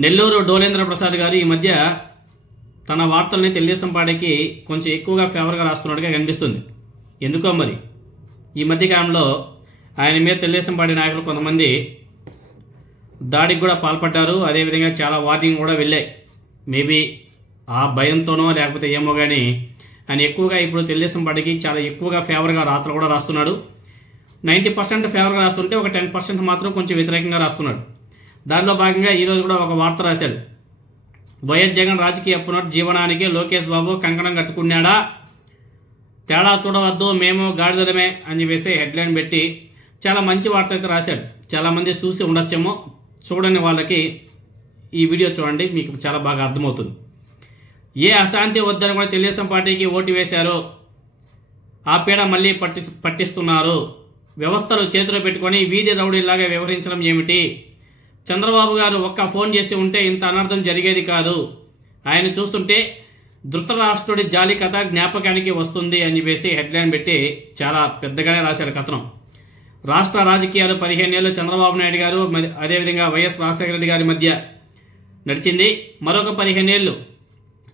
నెల్లూరు డోలేంద్ర ప్రసాద్ గారు ఈ మధ్య తన వార్తల్ని తెలుగుదేశం పార్టీకి కొంచెం ఎక్కువగా ఫేవర్గా రాస్తున్నట్టుగా కనిపిస్తుంది. ఎందుకో మరి ఈ మధ్యకాలంలో ఆయన మీద తెలుగుదేశం పార్టీ నాయకులు కొంతమంది దాడికి కూడా పాల్పడ్డారు. అదేవిధంగా చాలా వార్నింగ్ కూడా వెళ్ళాయి. మేబీ ఆ భయంతోనో లేకపోతే ఏమో కానీ ఆయన ఎక్కువగా ఇప్పుడు తెలుగుదేశం పార్టీకి చాలా ఎక్కువగా ఫేవర్గా రాతలు కూడా రాస్తున్నాడు. 90% ఫేవర్గా రాస్తుంటే ఒక 10% మాత్రం కొంచెం వ్యతిరేకంగా రాస్తున్నాడు. దానిలో భాగంగా ఈరోజు కూడా ఒక వార్త రాశాడు. వైఎస్ జగన్ రాజకీయ పునర్జీవనానికి లోకేష్ బాబు కంకణం కట్టుకున్నాడా, తేడా చూడవద్దు మేము గాడిదలమే అని చెప్పేసి హెడ్లైన్ పెట్టి చాలా మంచి వార్త అయితే రాశాడు. చాలామంది చూసి ఉండొచ్చేమో, చూడని వాళ్ళకి ఈ వీడియో చూడండి, మీకు చాలా బాగా అర్థమవుతుంది. ఏ అశాంతి వద్దని కూడా తెలుగుదేశం పార్టీకి ఓటు వేశారో ఆ పీడ మళ్ళీ పట్టిస్తున్నారు. వ్యవస్థలు చేతిలో పెట్టుకొని వీధి రౌడీలాగా వ్యవహరించడం ఏమిటి? చంద్రబాబు గారు ఒక్క ఫోన్ చేసి ఉంటే ఇంత అనర్థం జరిగేది కాదు. ఆయన చూస్తుంటే ధృతరాష్ట్రుడి జాలి కథ జ్ఞాపకానికి వస్తుంది అని చెప్పేసి హెడ్లైన్ పెట్టి చాలా పెద్దగానే రాశారు కథనం. రాష్ట్ర రాజకీయాలు 15 ఏళ్ళు చంద్రబాబు నాయుడు గారు అదేవిధంగా వైఎస్ రాజశేఖర రెడ్డి గారి మధ్య నడిచింది. మరొక 15 ఏళ్ళు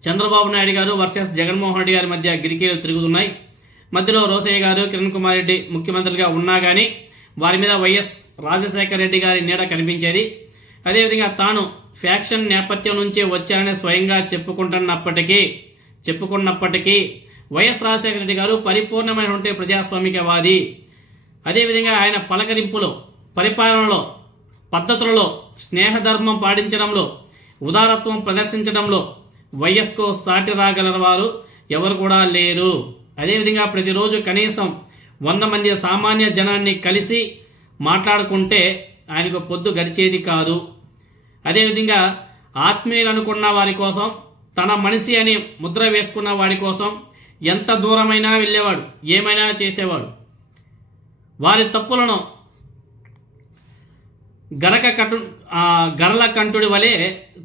చంద్రబాబు నాయుడు గారు వర్సెస్ జగన్మోహన్ రెడ్డి గారి మధ్య గిరికీలు తిరుగుతున్నాయి. మధ్యలో రోసయ్య గారు, కిరణ్ కుమార్ రెడ్డి ముఖ్యమంత్రులుగా ఉన్నా కానీ వారి మీద వైఎస్ రాజశేఖర రెడ్డి గారి నీడ కనిపించేది. అదేవిధంగా తాను ఫ్యాక్షన్ నేపథ్యం నుంచి వచ్చారని స్వయంగా చెప్పుకున్నప్పటికీ వైఎస్ రాజశేఖర రెడ్డి గారు పరిపూర్ణమైనటువంటి ప్రజాస్వామికవాది. అదేవిధంగా ఆయన పలకరింపులో, పరిపాలనలో, పద్ధతులలో, స్నేహధర్మం పాటించడంలో, ఉదారత్వం ప్రదర్శించడంలో వైఎస్కు సాటి రాగల వారు ఎవరు కూడా లేరు. అదేవిధంగా ప్రతిరోజు కనీసం 100 మంది సామాన్య జనాన్ని కలిసి మాట్లాడుకుంటే ఆయనకు పొద్దు గడిచేది కాదు. అదేవిధంగా ఆత్మీయులు అనుకున్న వారి కోసం, తన మనిషి అని ముద్ర వేసుకున్న వాడి కోసం ఎంత దూరమైనా వెళ్ళేవాడు, ఏమైనా చేసేవాడు. వారి తప్పులను గరల కంటుడి వలె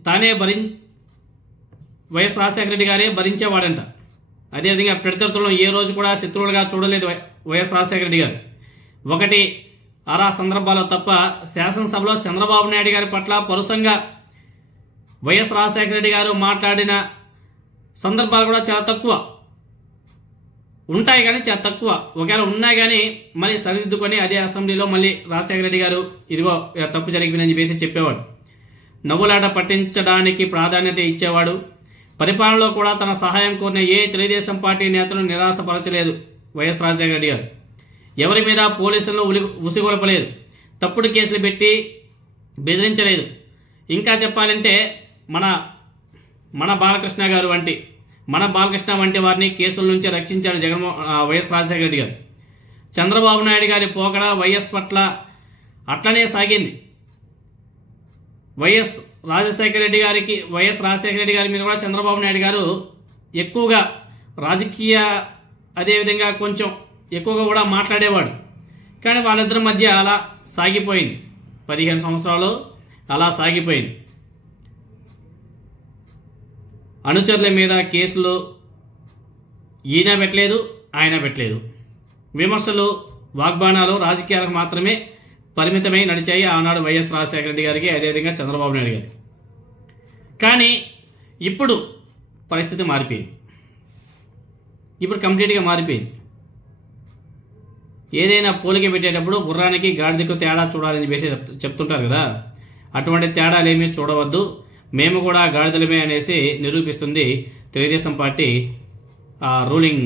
తానే వైఎస్ రాజశేఖర రెడ్డి గారే భరించేవాడంట. అదేవిధంగా ప్రత్యర్థులను ఏ రోజు కూడా శత్రువులుగా చూడలేదు వైఎస్ రాజశేఖర రెడ్డి గారు. ఒకటి అరా సందర్భాల్లో తప్ప శాసనసభలో చంద్రబాబు నాయుడు గారి పట్ల పరుసంగా వైఎస్ రాజశేఖర రెడ్డి గారు మాట్లాడిన సందర్భాలు కూడా చాలా తక్కువ ఉంటాయి, కానీ చాలా తక్కువ. ఒకవేళ ఉన్నాయి కానీ మళ్ళీ సరిదిద్దుకొని అదే అసెంబ్లీలో మళ్ళీ రాజశేఖర రెడ్డి గారు ఇదిగో తప్పు జరిగిందని చెప్పేసి చెప్పేవాడు. నవ్వులాట పట్టించడానికి ప్రాధాన్యత ఇచ్చేవాడు. పరిపాలనలో కూడా తన సహాయం కోరిన ఏ తెలుగుదేశం పార్టీ నేతలను నిరాశపరచలేదు వైఎస్ రాజశేఖర రెడ్డి గారు. ఎవరి మీద పోలీసులను ఉసిగొలపలేదు, తప్పుడు కేసులు పెట్టి బెదిరించలేదు. ఇంకా చెప్పాలంటే మన బాలకృష్ణ వంటి వారిని కేసుల నుంచి రక్షించారు వైఎస్ రాజశేఖర రెడ్డి గారు. చంద్రబాబు నాయుడు గారి పోకడ వైఎస్ పట్ల అట్లనే సాగింది. వైఎస్ రాజశేఖర రెడ్డి గారి మీద కూడా చంద్రబాబు నాయుడు గారు ఎక్కువగా రాజకీయ అదేవిధంగా కొంచెం ఎక్కువగా కూడా మాట్లాడేవాడు. కానీ వాళ్ళిద్దరి మధ్య అలా సాగిపోయింది. 15 సంవత్సరాలు అలా సాగిపోయింది. అనుచరుల మీద కేసులు ఈయన పెట్టలేదు, ఆయన పెట్టలేదు. విమర్శలు, వాగ్బాణాలు రాజకీయాలకు మాత్రమే పరిమితమై నడిచాయి ఆనాడు వైఎస్ రాజశేఖర రెడ్డి గారికి, అదేవిధంగా చంద్రబాబు నాయుడు గారికి. కానీ ఇప్పుడు పరిస్థితి మారిపోయింది. ఇప్పుడు కంప్లీట్గా మారిపోయింది. ఏదైనా పోలిక పెట్టేటప్పుడు గుర్రానికి గాడిదకు తేడా చూడాలని చెప్పేసి చెప్తుంటారు కదా, అటువంటి తేడాలు ఏమీ చూడవద్దు, మేము కూడా గాడిదలమే అనేసి నిరూపిస్తుంది తెలుగుదేశం పార్టీ రూలింగ్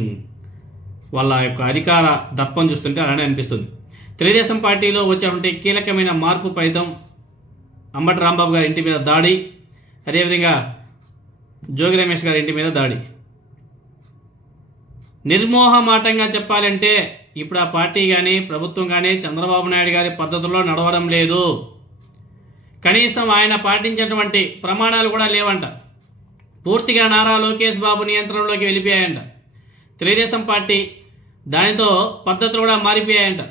వాళ్ళ యొక్క అధికార దర్పం చూస్తుంటే అలానే అనిపిస్తుంది. తెలుగుదేశం పార్టీలో వచ్చేటువంటి కీలకమైన మార్పు ఫలితం అంబటి రాంబాబు గారి ఇంటి మీద దాడి, అదేవిధంగా జోగి రమేష్ గారి ఇంటి మీద దాడి. నిర్మోహమాటంగా చెప్పాలంటే ఇప్పుడు ఆ పార్టీ కానీ ప్రభుత్వం కానీ చంద్రబాబు నాయుడు గారి పద్ధతుల్లో నడవడం లేదు. కనీసం ఆయన పాటించేటువంటి ప్రమాణాలు కూడా లేవంట. పూర్తిగా నారా లోకేష్ బాబు నియంత్రణలోకి వెళ్ళిపోయాయంట తెలుగుదేశం పార్టీ. దానితో పద్ధతులు కూడా మారిపోయాయంట.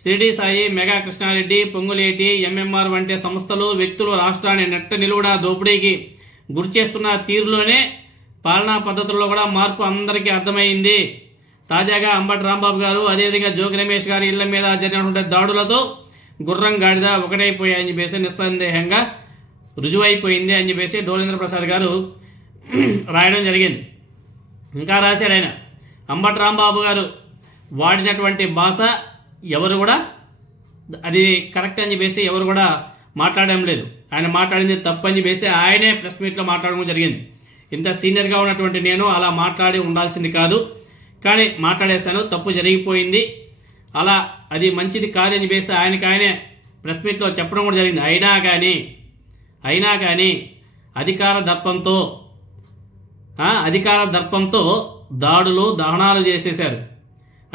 షిరిడి సాయి, మెగా కృష్ణారెడ్డి, పొంగులేటి, ఎంఎంఆర్ వంటి సంస్థలు, వ్యక్తులు రాష్ట్రాన్ని నెట్ట నిలువుడా దోపిడీకి గురిచేస్తున్న తీరులోనే పాలనా పద్ధతుల్లో కూడా మార్పు అందరికీ అర్థమైంది. తాజాగా అంబటి రాంబాబు గారు అదేవిధంగా జోగి రమేష్ గారి ఇళ్ల మీద జరిగినటువంటి దాడులతో గుర్రం గాడిద ఒకటైపోయాయని చెప్పేసి నిస్సందేహంగా రుజువైపోయింది అని చెప్పేసి డోలేంద్ర ప్రసాద్ గారు రాయడం జరిగింది. ఇంకా రాశారు ఆయన, అంబటి రాంబాబు గారు వాడినటువంటి భాష ఎవరు కూడా అది కరెక్ట్ అని చెప్పేసి ఎవరు కూడా మాట్లాడడం లేదు. ఆయన మాట్లాడింది తప్పు అని చెప్పేసి ఆయనే ప్రెస్ మీట్లో మాట్లాడడం జరిగింది. ఇంత సీనియర్గా ఉన్నటువంటి నేను అలా మాట్లాడి ఉండాల్సింది కాదు, కానీ మాట్లాడేశాను, తప్పు జరిగిపోయింది, అలా అది మంచిది కాదని చెప్పేసి ఆయనే ప్రెస్ మీట్లో చెప్పడం కూడా జరిగింది. అయినా కానీ అధికార దర్పంతో దాడులు దహనాలు చేసేశారు.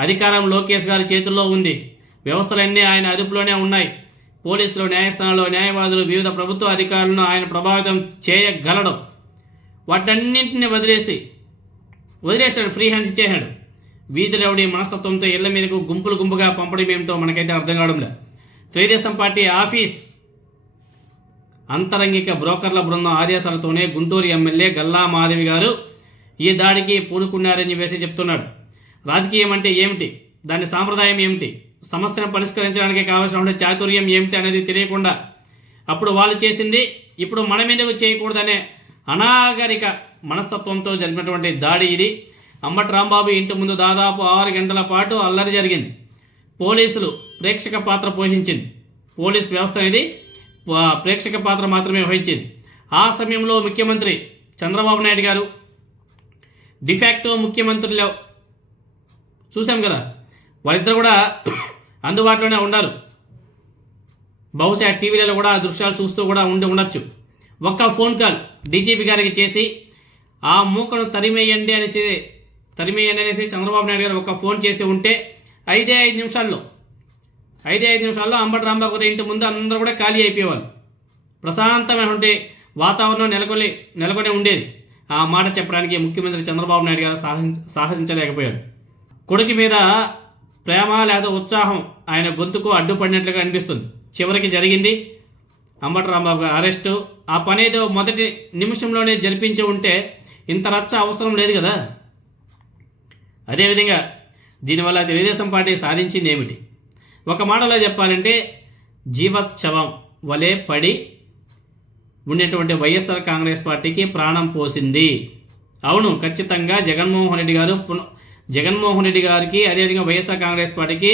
అధికారం లోకేష్ గారి చేతుల్లో ఉంది. వ్యవస్థలన్నీ ఆయన అదుపులోనే ఉన్నాయి. పోలీసులు, న్యాయస్థానాల్లో న్యాయవాదులు, వివిధ ప్రభుత్వ అధికారులను ఆయన ప్రభావితం చేయగలడు. వాటన్నింటినీ వదిలేశాడు, ఫ్రీ హ్యాండ్స్ ఇచ్చేసాడు. వీధి రౌడీ మనస్తత్వంతో ఇళ్ల మీదకు గుంపుగా పంపడం ఏమిటో మనకైతే అర్థం కావడంలే. తెలుగుదేశం పార్టీ ఆఫీస్ అంతరంగిక బ్రోకర్ల బృందం ఆదేశాలతోనే గుంటూరు ఎమ్మెల్యే గల్లా మాధవి గారు ఈ దాడికి పూనుకున్నారని చెప్పేసి చెప్తున్నాడు. రాజకీయం అంటే ఏమిటి, దాని సాంప్రదాయం ఏమిటి, సమస్యను పరిష్కరించడానికి కావాల్సిన చాతుర్యం ఏమిటి అనేది తెలియకుండా అప్పుడు వాళ్ళు చేసింది ఇప్పుడు మనం ఎందుకు చేయకూడదనే అనాగరిక మనస్తత్వంతో జరిగినటువంటి దాడి ఇది. అంబటి రాంబాబు ఇంటి ముందు దాదాపు 6 గంటల పాటు అల్లరి జరిగింది. పోలీసులు ప్రేక్షక పాత్ర పోషించింది. పోలీస్ వ్యవస్థ అనేది ప్రేక్షక పాత్ర మాత్రమే వహించింది. ఆ సమయంలో ముఖ్యమంత్రి చంద్రబాబు నాయుడు గారు, డిఫాక్టో ముఖ్యమంత్రులు చూసాం కదా, వాళ్ళిద్దరు కూడా అందుబాటులోనే ఉన్నారు. బహుశా టీవీలలో కూడా ఆ దృశ్యాలు చూస్తూ కూడా ఉండొచ్చు. ఒక్క ఫోన్ కాల్ డీజీపీ గారికి చేసి ఆ మూకను తరిమేయండి అనేసి చంద్రబాబు నాయుడు గారు ఒక ఫోన్ చేసి ఉంటే 5 నిమిషాల్లో అంబటి రాంబాబు గారి ఇంటి ముందు అందరూ కూడా ఖాళీ అయిపోయేవాళ్ళు. ప్రశాంతమైనటువంటి వాతావరణం నెలకొని ఉండేది. ఆ మాట చెప్పడానికి ముఖ్యమంత్రి చంద్రబాబు నాయుడు గారు సాహసించలేకపోయాడు. కొడుకు మీద ప్రేమ లేదా ఉత్సాహం ఆయన గొంతుకు అడ్డుపడినట్లుగా అనిపిస్తుంది. చివరికి జరిగింది అంబటి రాంబాబు గారు అరెస్టు. ఆ పనేదో మొదటి నిమిషంలోనే జరిపించి ఉంటే ఇంత రచ్చ అవసరం లేదు కదా. అదేవిధంగా దీనివల్ల తెలుగుదేశం పార్టీ సాధించింది ఏమిటి? ఒక మాటలో చెప్పాలంటే జీవోత్సవం వలె పడి ఉండేటువంటి వైఎస్ఆర్ కాంగ్రెస్ పార్టీకి ప్రాణం పోసింది. అవును, ఖచ్చితంగా జగన్మోహన్ రెడ్డి గారికి అదేవిధంగా వైఎస్ఆర్ కాంగ్రెస్ పార్టీకి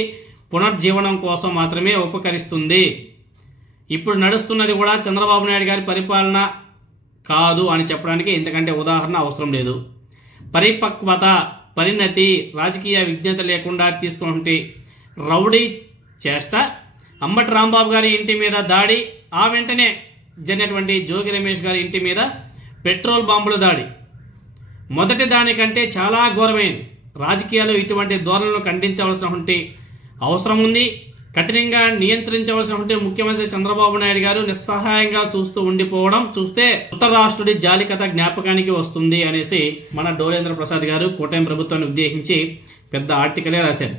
పునర్జీవనం కోసం మాత్రమే ఉపకరిస్తుంది. ఇప్పుడు నడుస్తున్నది కూడా చంద్రబాబు నాయుడు గారి పరిపాలన కాదు అని చెప్పడానికి ఇంతకంటే ఉదాహరణ అవసరం లేదు. పరిపక్వత, పరిణతి, రాజకీయ విజ్ఞత లేకుండా తీసుకున్నటువంటి రౌడీ చేష్ట అంబటి రాంబాబు గారి ఇంటి మీద దాడి, ఆ వెంటనే జరిగినటువంటి జోగి రమేష్ గారి ఇంటి మీద పెట్రోల్ బాంబుల దాడి మొదటి దానికంటే చాలా ఘోరమైంది. రాజకీయాలు ఇటువంటి ధోరణులను ఖండించవలసినటువంటి అవసరం ఉంది. కఠినంగా నియంత్రించవలసినటువంటి ముఖ్యమంత్రి చంద్రబాబు నాయుడు గారు నిస్సహాయంగా చూస్తూ ఉండిపోవడం చూస్తే ఉత్తరాష్ట్రుడి జాలికథ జ్ఞాపకానికి వస్తుంది అనేసి మన డోలేంద్ర ప్రసాద్ గారు కూటమి ప్రభుత్వాన్ని ఉద్దేశించి పెద్ద ఆర్టికలే రాశారు.